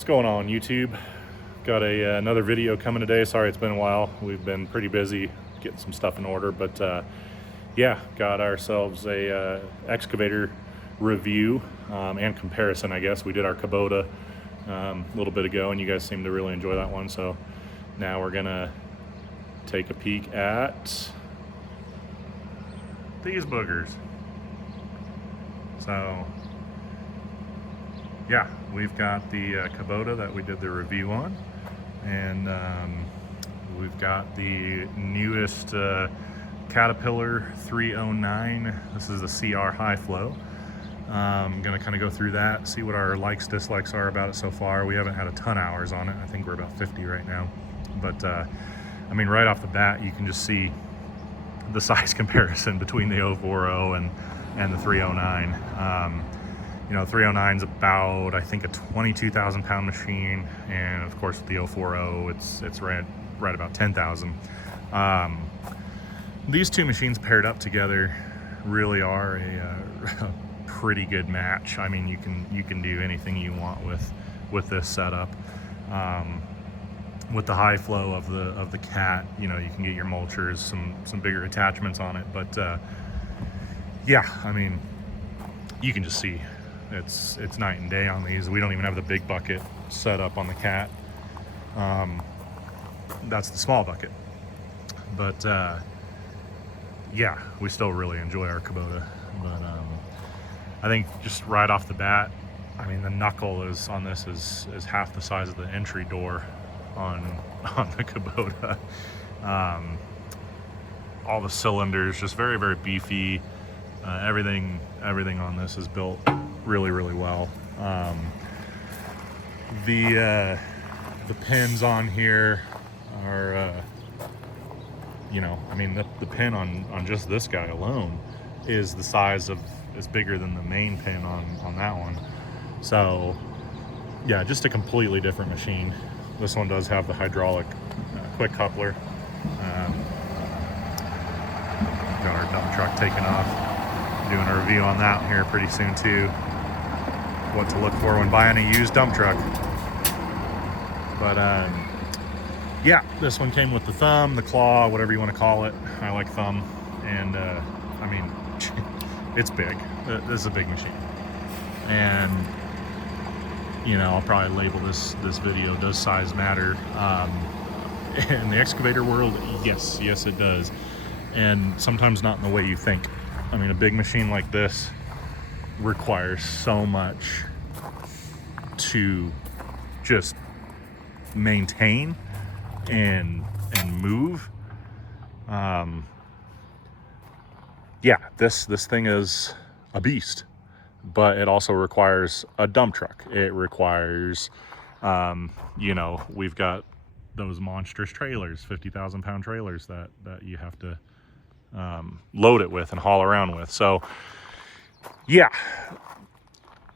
What's going on YouTube? Got another video coming today. Sorry it's been a while. We've been pretty busy getting some stuff in order, but yeah, got ourselves a excavator review and comparison, I guess. We did our Kubota a little bit ago, and you guys seem to really enjoy that one. So now we're gonna take a peek at these boogers. So yeah, we've got the Kubota that we did the review on, and we've got the newest Caterpillar 309. This is the CR High Flow. I'm gonna kind of go through that, see what our likes, dislikes are about it so far. We haven't had a ton of hours on it. I think we're about 50 right now. But I mean, right off the bat, you can just see the size comparison between the 040 and the 309. You know, 309 is about, I think, a 22,000 pound machine, and of course with the 040, it's right about 10,000. These two machines paired up together really are a pretty good match. I mean, you can do anything you want with this setup. With the high flow of the Cat, you know, you can get your mulchers, some bigger attachments on it, but yeah, I mean, you can just see it's night and day on these. We don't even have the big bucket set up on the Cat. That's the small bucket. But yeah, we still really enjoy our Kubota. But I think just right off the bat, I mean, the knuckle is on this is half the size of the entry door on the Kubota. All the cylinders just very, very beefy. Everything on this is built really, really well. The pins on here are you know, I mean, the pin on just this guy alone is the size of, is bigger than the main pin on that one. So yeah, just a completely different machine. This one does have the hydraulic quick coupler. Got our dump truck taken off. Doing a review on that here pretty soon too. What to look for when buying a used dump truck. But yeah, this one came with the thumb, the claw, whatever you want to call it. I like thumb, and I mean, it's big. This is a big machine, and you know, I'll probably label this video, does size matter? In the excavator world, yes it does, and sometimes not in the way you think. I mean, a big machine like this requires so much to just maintain and move. Yeah, this thing is a beast, but it also requires a dump truck. It requires, you know, we've got those monstrous trailers, 50,000 pound trailers that you have to load it with and haul around with. So yeah,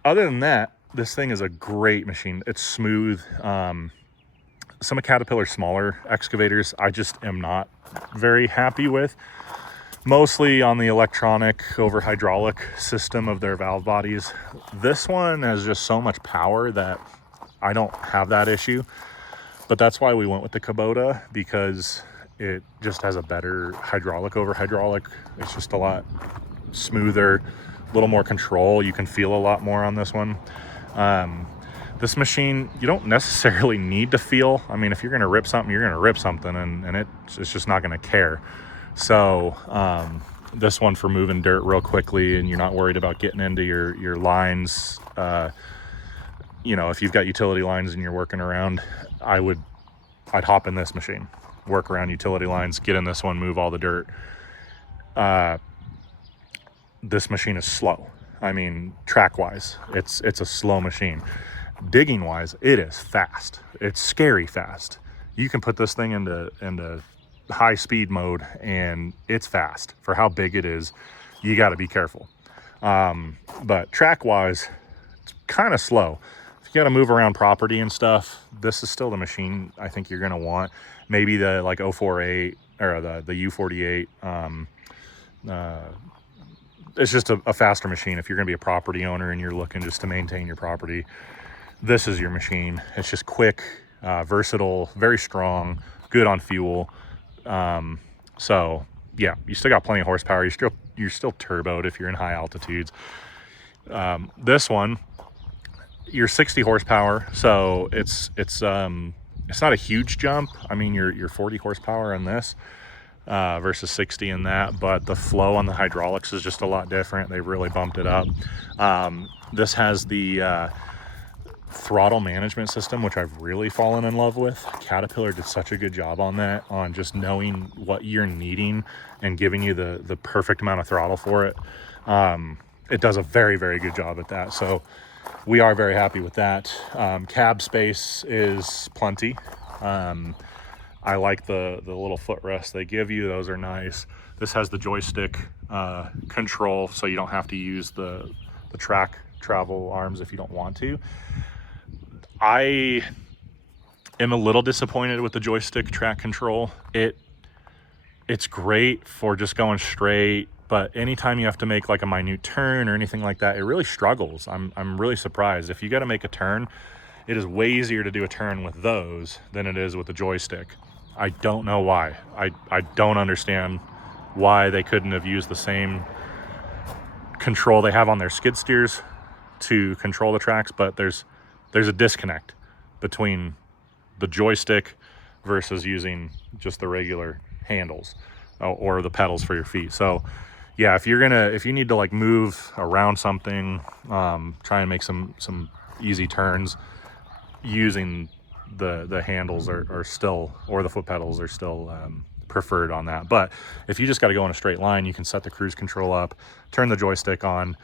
other than that, this thing is a great machine. It's smooth. Some of Caterpillar's smaller excavators I just am not very happy with, mostly on the electronic over hydraulic system of their valve bodies. This one has just so much power that I don't have that issue, but that's why we went with the Kubota, because it just has a better hydraulic over hydraulic. It's just a lot smoother, a little more control. You can feel a lot more on this one. This machine, you don't necessarily need to feel. I mean, if you're gonna rip something, you're gonna rip something, and it's just not gonna care. So this one for moving dirt real quickly, and you're not worried about getting into your lines. You know, if you've got utility lines and you're working around, I'd hop in this machine, work around utility lines, get in this one, move all the dirt. This machine is slow. I mean, track wise, it's a slow machine. Digging wise, it is fast. It's scary fast. You can put this thing into high speed mode and it's fast. For how big it is, you got to be careful. But track wise, it's kind of slow. If you got to move around property and stuff, this is still the machine I think you're going to want. Maybe the like 048 or the U48. It's just a faster machine if you're going to be a property owner and you're looking just to maintain your property. this is your machine. It's just quick, versatile, very strong, good on fuel. So yeah, you still got plenty of horsepower. You're still turboed if you're in high altitudes. This one, you're 60 horsepower, so it's not a huge jump. I mean, you're 40 horsepower in this versus 60 in that, but the flow on the hydraulics is just a lot different. They've really bumped it up. This has the throttle management system, which I've really fallen in love with. Caterpillar did such a good job on that, on just knowing what you're needing and giving you the perfect amount of throttle for it. It does a very, very good job at that. So we are very happy with that. Cab space is plenty. I like the little footrests they give you. Those are nice. This has the joystick control, so you don't have to use the track travel arms if you don't want to. I am a little disappointed with the joystick track control. It's great for just going straight, but anytime you have to make like a minute turn or anything like that, it really struggles. I'm really surprised. If you got to make a turn, it is way easier to do a turn with those than it is with the joystick. I don't know why. I don't understand why they couldn't have used the same control they have on their skid steers to control the tracks, but there's a disconnect between the joystick versus using just the regular handles or the pedals for your feet. So yeah, if you need to like move around something, try and make some easy turns, using the handles are still, or the foot pedals are still preferred on that. But if you just got to go in a straight line, you can set the cruise control up, turn the joystick on.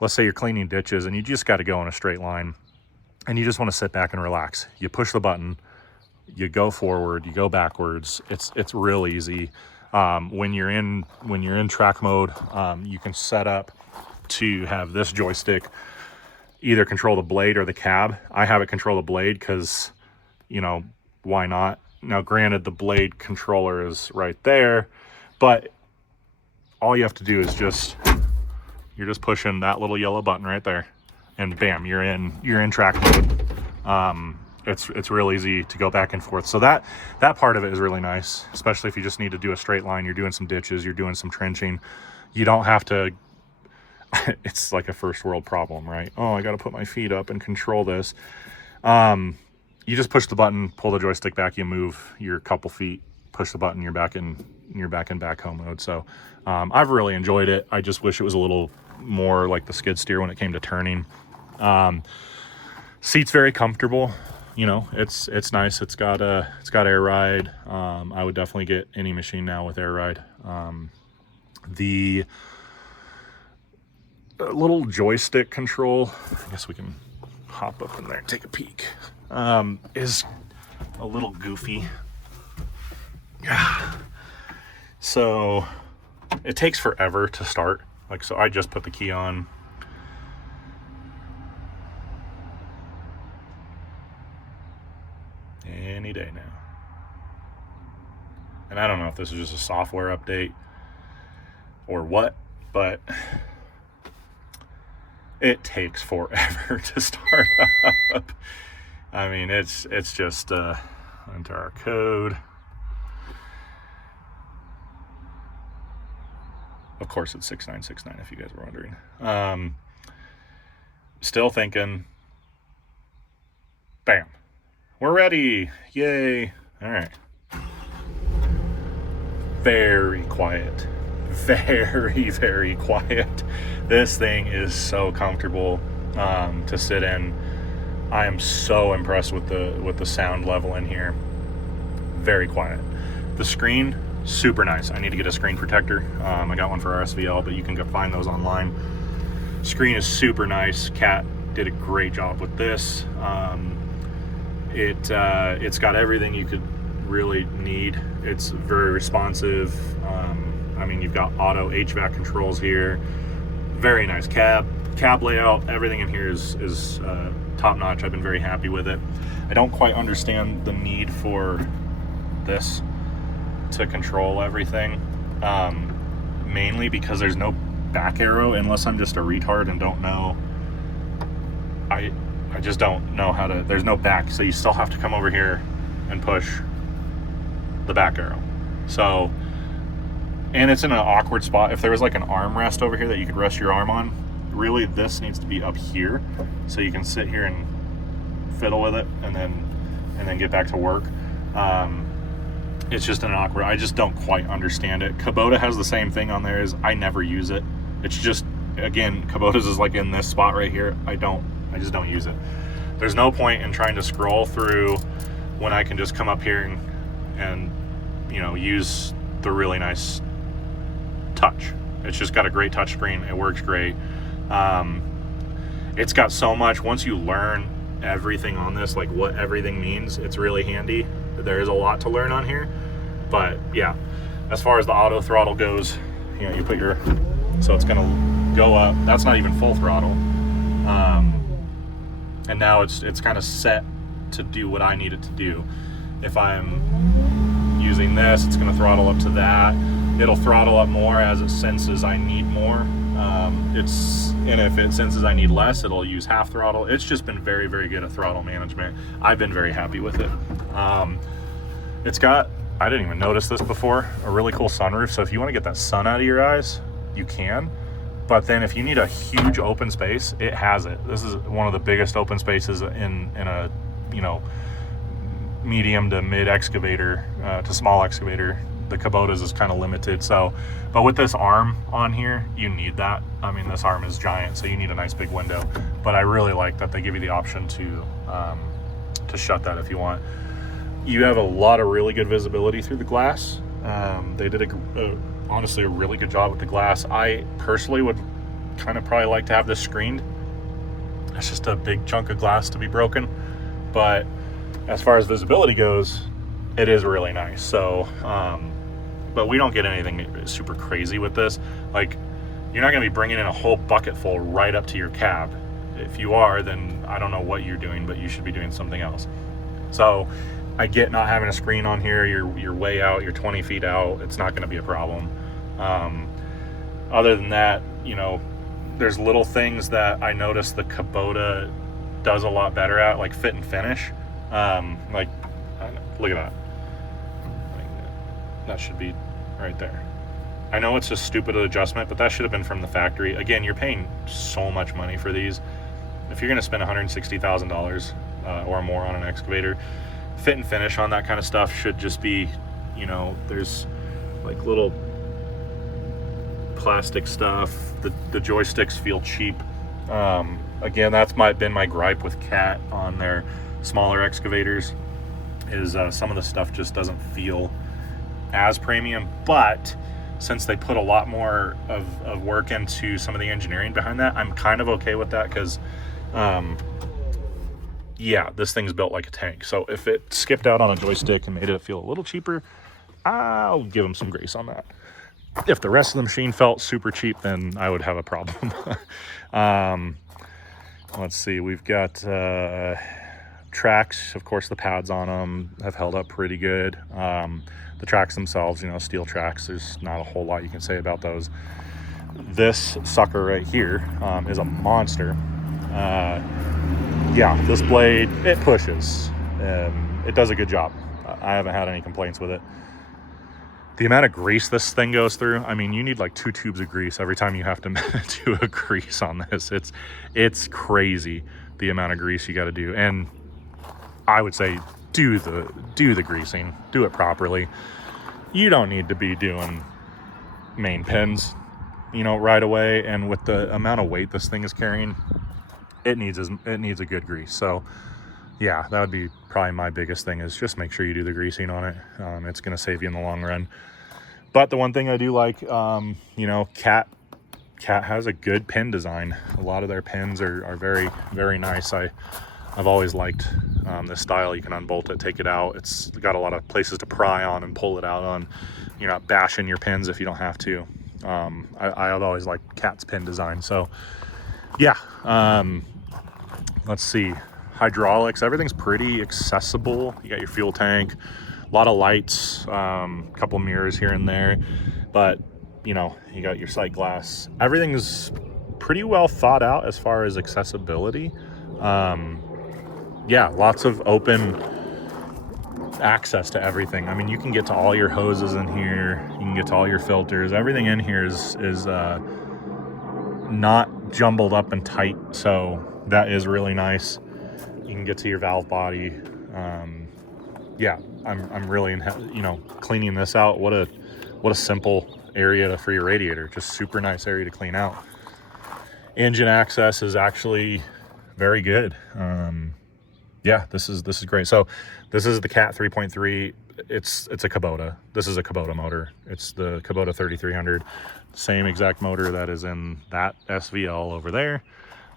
Let's say you're cleaning ditches and you just got to go in a straight line and you just want to sit back and relax. You push the button, you go forward, you go backwards. It's real easy. When you're in track mode, you can set up to have this joystick either control the blade or the cab. I have it control the blade because, why not? Now, granted, the blade controller is right there, but all you have to do is you're just pushing that little yellow button right there, and bam, you're in track mode. It's real easy to go back and forth. So that part of it is really nice, especially if you just need to do a straight line, you're doing some ditches, you're doing some trenching. You don't have to, it's like a first world problem, right? Oh, I got to put my feet up and control this. You just push the button, pull the joystick back, you move your couple feet, push the button, you're back in backhoe mode. So I've really enjoyed it. I just wish it was a little more like the skid steer when it came to turning. Seat's very comfortable. It's nice. It's got air ride. I would definitely get any machine now with air ride. The little joystick control, I guess we can hop up in there and take a peek, is a little goofy. Yeah. So it takes forever to start. So I just put the key on. Any day now. And I don't know if this is just a software update or what, but it takes forever to start up. I mean, it's just enter our code. Of course, it's 6969 if you guys were wondering. Still thinking. Bam. We're ready. Yay. All right. Very quiet. Very, very quiet. This thing is so comfortable to sit in. I am so impressed with the sound level in here. Very quiet. The screen, super nice. I need to get a screen protector. I got one for RSVL, but you can go find those online. Screen is super nice. Kat did a great job with this. It's got everything you could really need. It's very responsive. I mean, you've got auto HVAC controls here. Very nice cab layout. Everything in here is top notch. I've been very happy with it. I don't quite understand the need for this to control everything, mainly because there's no back arrow, unless I'm just a retard and don't know. I just don't know how to, there's no back, so you still have to come over here and push the back arrow. So, and it's in an awkward spot. If there was like an armrest over here that you could rest your arm on, really this needs to be up here so you can sit here and fiddle with it and then get back to work. It's just an awkward, I just don't quite understand it. Kubota has the same thing on theirs. I never use it. It's just, again, Kubota's is like in this spot right here. I just don't use it. There's no point in trying to scroll through when I can just come up here and you know, use the really nice touch. It's just got a great touch screen. It works great. It's got so much, once you learn everything on this, like what everything means, it's really handy. There is a lot to learn on here, but yeah, as far as the auto throttle goes, you know, you put your, so it's gonna go up. That's not even full throttle, and now it's kind of set to do what I need it to do. If I'm using this, it's gonna throttle up to that. It'll throttle up more as it senses I need more. And if it senses I need less, it'll use half throttle. It's just been very, very good at throttle management. I've been very happy with it. It's got, I didn't even notice this before, a really cool sunroof. So if you want to get that sun out of your eyes, you can. But then if you need a huge open space, it has it. This is one of the biggest open spaces in a, you know, medium to mid excavator, to small excavator. The Kubota's is kind of limited. So, but with this arm on here, you need that. I mean, this arm is giant, so you need a nice big window. But I really like that they give you the option to shut that if you want. You have a lot of really good visibility through the glass. They did honestly a really good job with the glass. I personally would kind of probably like to have this screened. It's just a big chunk of glass to be broken. But as far as visibility goes, it is really nice. So, but we don't get anything super crazy with this. Like, you're not gonna be bringing in a whole bucket full right up to your cab. If you are, then I don't know what you're doing, but you should be doing something else. So I get not having a screen on here. You're way out, you're 20 feet out. It's not gonna be a problem. Other than that, you know, there's little things that I noticed the Kubota does a lot better at, like fit and finish. Like, look at that. That should be right there. I know it's a stupid adjustment, but that should have been from the factory. Again, you're paying so much money for these. If you're gonna spend $160,000 or more on an excavator, fit and finish on that kind of stuff should just be, you know, there's like little plastic stuff. The joysticks feel cheap. Again, that's been my gripe with Cat on their smaller excavators, is some of the stuff just doesn't feel as premium. But since they put a lot more of work into some of the engineering behind that, I'm kind of okay with that, because yeah, this thing's built like a tank. So if it skipped out on a joystick and made it feel a little cheaper, I'll give them some grace on that. If the rest of the machine felt super cheap, then I would have a problem. Let's see, we've got tracks. Of course, the pads on them have held up pretty good. The tracks themselves, you know, steel tracks, there's not a whole lot you can say about those. This sucker right here is a monster. Yeah, this blade, it pushes. It does a good job. I haven't had any complaints with it. The amount of grease this thing goes through, I mean, you need like 2 tubes of grease every time you have to do a grease on this. It's crazy the amount of grease you got to do. And I would say do the greasing, do it properly. You don't need to be doing main pins, you know, right away. And with the amount of weight this thing is carrying, it needs a good grease. So yeah, that would be probably my biggest thing, is just make sure you do the greasing on it. It's going to save you in the long run. But the one thing I do like, you know, Cat has a good pin design. A lot of their pins are very, very nice. I've always liked this style. You can unbolt it, take it out. It's got a lot of places to pry on and pull it out on. You're not bashing your pins if you don't have to. I've always liked Cat's pin design. So yeah, let's see. Hydraulics, everything's pretty accessible. You got your fuel tank, a lot of lights, couple mirrors here and there, but you know, you got your sight glass. Everything's pretty well thought out as far as accessibility. Yeah, lots of open access to everything. I mean, you can get to all your hoses in here. You can get to all your filters. Everything in here is not jumbled up and tight, so that is really nice. You can get to your valve body. Yeah, I'm really cleaning this out. What a simple area for your radiator. Just super nice area to clean out. Engine access is actually very good. Yeah, this is great. So this is the Cat 3.3. It's a Kubota. This is a Kubota motor. It's the Kubota 3300. Same exact motor that is in that SVL over there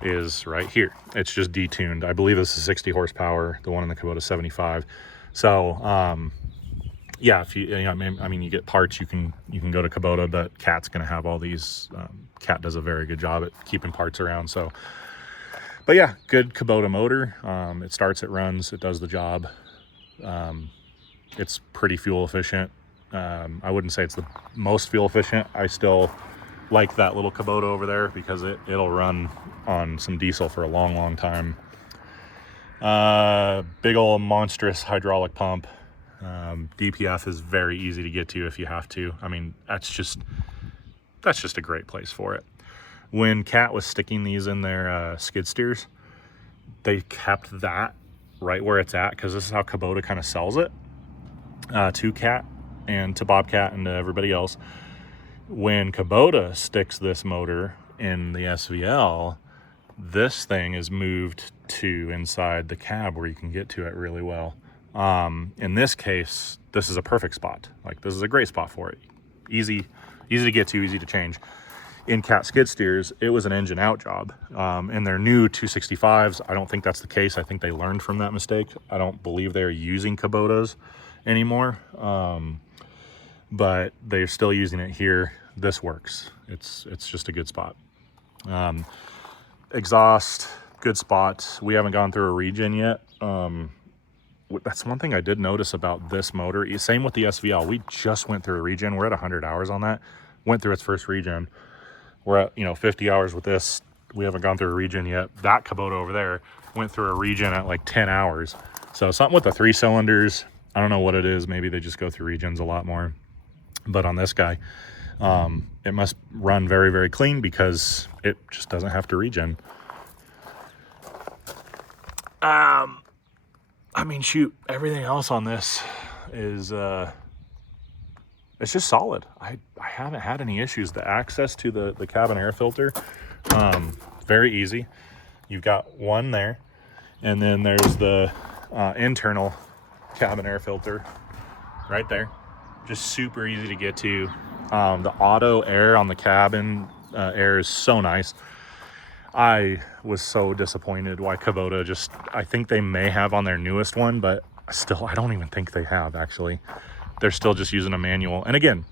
is right here. It's just detuned. I believe this is 60 horsepower. The one in the Kubota 75. So yeah, if you you get parts, you can go to Kubota, but Cat's gonna have all these. Cat does a very good job at keeping parts around. So, but yeah, good Kubota motor. It starts, it runs, it does the job. It's pretty fuel efficient. I wouldn't say it's the most fuel efficient. I still like that little Kubota over there because it'll run on some diesel for a long time. Big old monstrous hydraulic pump. DPF is very easy to get to if you have to. I mean, that's just a great place for it. When Cat was sticking these in their skid steers, they kept that right where it's at because this is how Kubota kind of sells it to Cat and to Bobcat and to everybody else. When Kubota sticks this motor in the SVL, this thing is moved to inside the cab where you can get to it really well. In this case, this is a perfect spot. Like, this is a great spot for it. Easy to get to, easy to change. In Cat skid steers, it was an engine out job. In their new 265s, I don't think that's the case. I think they learned from that mistake. I don't believe they're using Kubotas anymore. But they're still using it here. This works. It's just a good spot. Exhaust, good spot. We haven't gone through a regen yet. That's one thing I did notice about this motor. Same with the SVL. We just went through a regen. We're at 100 hours on that. Went through its first regen. We're at 50 hours with this. We haven't gone through a regen yet. That Kubota over there went through a regen at like 10 hours. So something with the 3 cylinders. I don't know what it is. Maybe they just go through regens a lot more. But on this guy, it must run very, very clean because it just doesn't have to regen. I mean, shoot, everything else on this is, it's just solid. I haven't had any issues. The access to the cabin air filter, very easy. You've got one there, and then there's the internal cabin air filter right there. Just super easy to get to. The auto air on the cabin air is so nice. I was so disappointed why Kubota I think they may have on their newest one, but still, I don't even think they have, actually. They're still just using a manual. And again,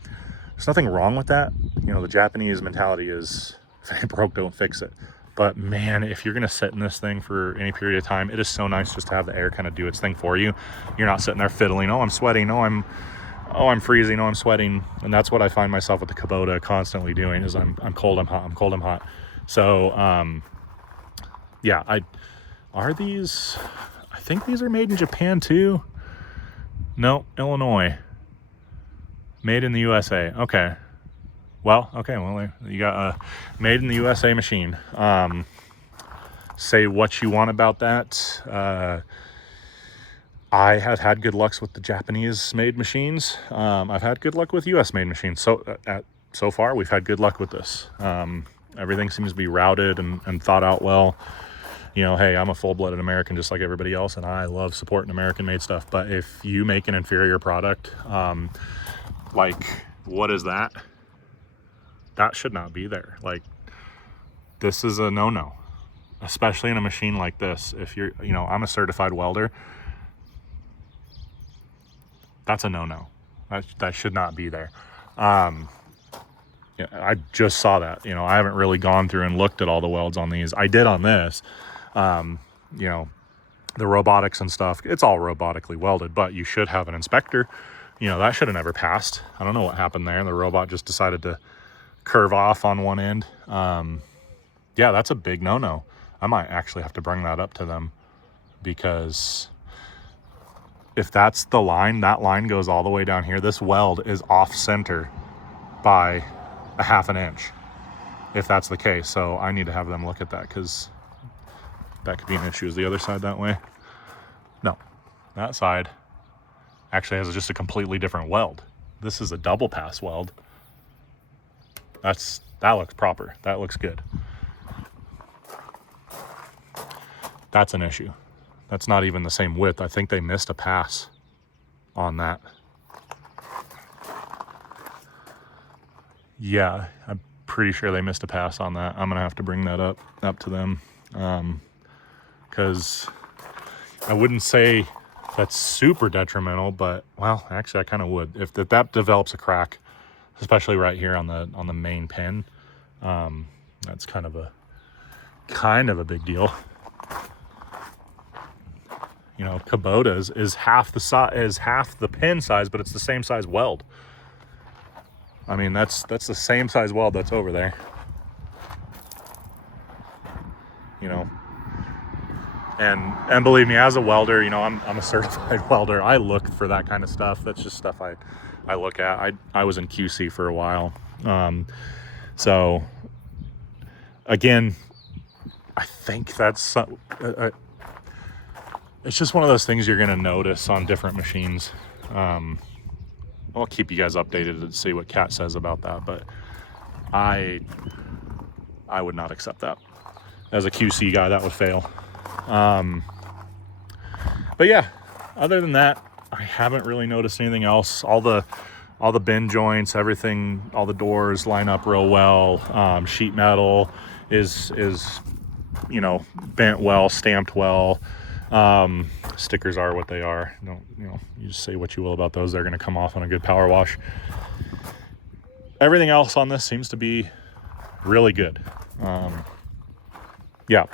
there's nothing wrong with that. The Japanese mentality is, if it broke, don't fix it. But man, if you're gonna sit in this thing for any period of time, it is so nice just to have the air kind of do its thing for you. You're not sitting there fiddling, oh, I'm sweating, oh, I'm freezing, oh, I'm sweating. And that's what I find myself with the Kubota constantly doing is I'm cold, I'm hot, I'm cold, I'm hot. So, yeah, I think these are made in Japan too. No, Illinois. Made in the USA. Okay. Well, you got a made in the USA machine. Say what you want about that. I have had good lucks with the Japanese made machines. I've had good luck with US made machines. So far, we've had good luck with this. Everything seems to be routed and thought out well. Hey, I'm a full-blooded American just like everybody else, and I love supporting American-made stuff. But if you make an inferior product, like, what is that? That should not be there. Like, this is a no-no, especially in a machine like this. If you're, I'm a certified welder. That's a no-no. That should not be there. Yeah, I just saw that. I haven't really gone through and looked at all the welds on these. I did on this. The robotics and stuff, it's all robotically welded, but you should have an inspector. That should have never passed. I don't know what happened there. The robot just decided to curve off on one end. Yeah, that's a big no-no. I might actually have to bring that up to them, because if that's the line, that line goes all the way down here. This weld is off center by a ½ inch, if that's the case. So I need to have them look at that, because that could be an issue. Is the other side that way? No, that side actually has just a completely different weld. This is a double pass weld. That looks proper. That looks good. That's an issue. That's not even the same width. I think they missed a pass on that. Yeah, I'm pretty sure they missed a pass on that. I'm gonna have to bring that up to them, because I wouldn't say that's super detrimental, but well, actually I kind of would. If that develops a crack, especially right here on the main pin, that's kind of a big deal. You know, Kubota's is half the pin size, but it's the same size weld. I mean, that's the same size weld that's over there. You know, and believe me, as a welder, you know, I'm a certified welder. I look for that kind of stuff. That's just stuff I look at. I was in QC for a while. So again, I think that's it's just one of those things you're going to notice on different machines. I'll keep you guys updated to see what Kat says about that, but I would not accept that. As a QC guy, that would fail. But yeah, other than that, I haven't really noticed anything else. All the bin joints, everything, all the doors line up real well. Sheet metal is you know, bent well, stamped well. Stickers are what they are. You know, you just say what you will about those. They're going to come off on a good power wash. Everything else on this seems to be really good. Yeah.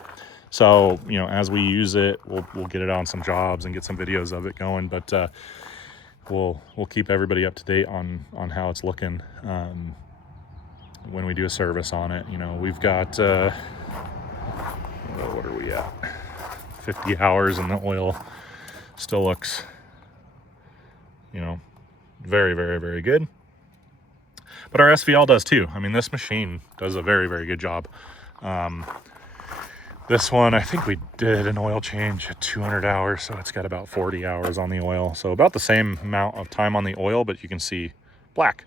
So, you know, as we use it, we'll get it on some jobs and get some videos of it going, but, we'll keep everybody up to date on how it's looking, when we do a service on it. You know, we've got, what are we at? 50 hours, and the oil still looks, you know, very, very, very good. But our SVL does too. I mean, this machine does a very, very good job. This one, I think we did an oil change at 200 hours, so it's got about 40 hours on the oil. So about the same amount of time on the oil, but you can see black.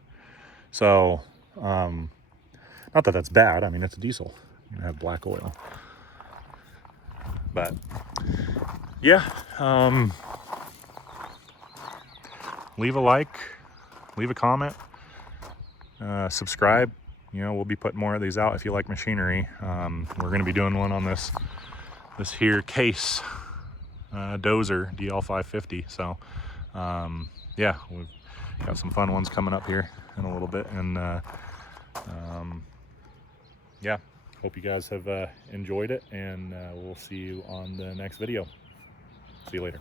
So, not that that's bad. I mean, it's a diesel. You have black oil. But yeah, leave a like, leave a comment, subscribe. You know, we'll be putting more of these out if you like machinery. We're going to be doing one on this here Case dozer DL550. So yeah, we've got some fun ones coming up here in a little bit, and yeah, hope you guys have enjoyed it, and we'll see you on the next video. See you later.